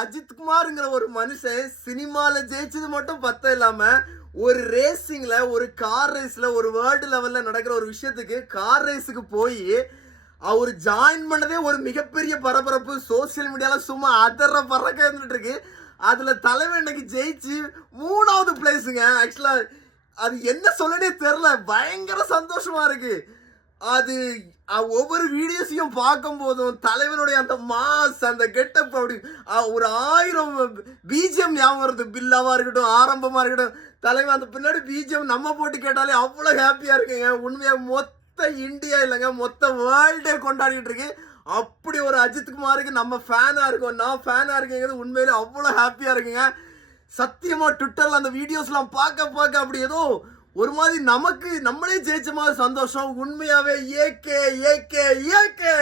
அஜித்குமார்ங்கிற ஒரு மனுஷன் சினிமால ஜெயிச்சது மட்டும் பத்தம் இல்லாம ஒரு ரேசிங்ல ஒரு கார் ரேஸ்ல ஒரு வேர்ல்டு லெவல்ல நடக்கிற ஒரு விஷயத்துக்கு கார் ரேஸுக்கு போய் அவர் ஜாயின் பண்ணதே ஒரு மிகப்பெரிய பரபரப்பு. சோசியல் மீடியால சும்மா அதர பறக்க இருந்துட்டு இருக்கு. அதுல தலைவன் இன்னைக்கு ஜெயிச்சு 3வது பிளேஸுங்க. ஆக்சுவலா அது என்ன சொல்லனே தெரியல, பயங்கர சந்தோஷமா இருக்கு. அது ஒவ்வொரு வீடியோஸையும் பார்க்கும் போதும் தலைவனுடைய அந்த மாஸ் அந்த கெட்டப் அப்படி ஒரு 1000 பிஜிஎம் ஞாபகம் வருது. பில்லாவா இருக்கட்டும், ஆரம்பமா இருக்கட்டும், தலைவன் அந்த பின்னாடி பிஜிஎம் நம்ம போட்டு கேட்டாலே அவ்வளவு ஹாப்பியா இருக்குங்க. உண்மையா மொத்த இந்தியா இல்லைங்க, மொத்த வேர்ல்டே கொண்டாடிட்டு இருக்கு. அப்படி ஒரு அஜித்குமாருக்கு நம்ம ஃபேனா இருக்கோம், நான் ஃபேனா இருக்கேங்கிறது உண்மையிலே அவ்வளவு ஹாப்பியா இருக்குங்க. சத்தியமா ட்விட்டர்ல அந்த வீடியோஸ்லாம் பார்க்க அப்படி ஏதோ ஒரு மாதிரி நமக்கு நம்மளே ஜெயிச்ச மாதிரி சந்தோஷம். உண்மையாவே ஏகே ஏகே ஏகே.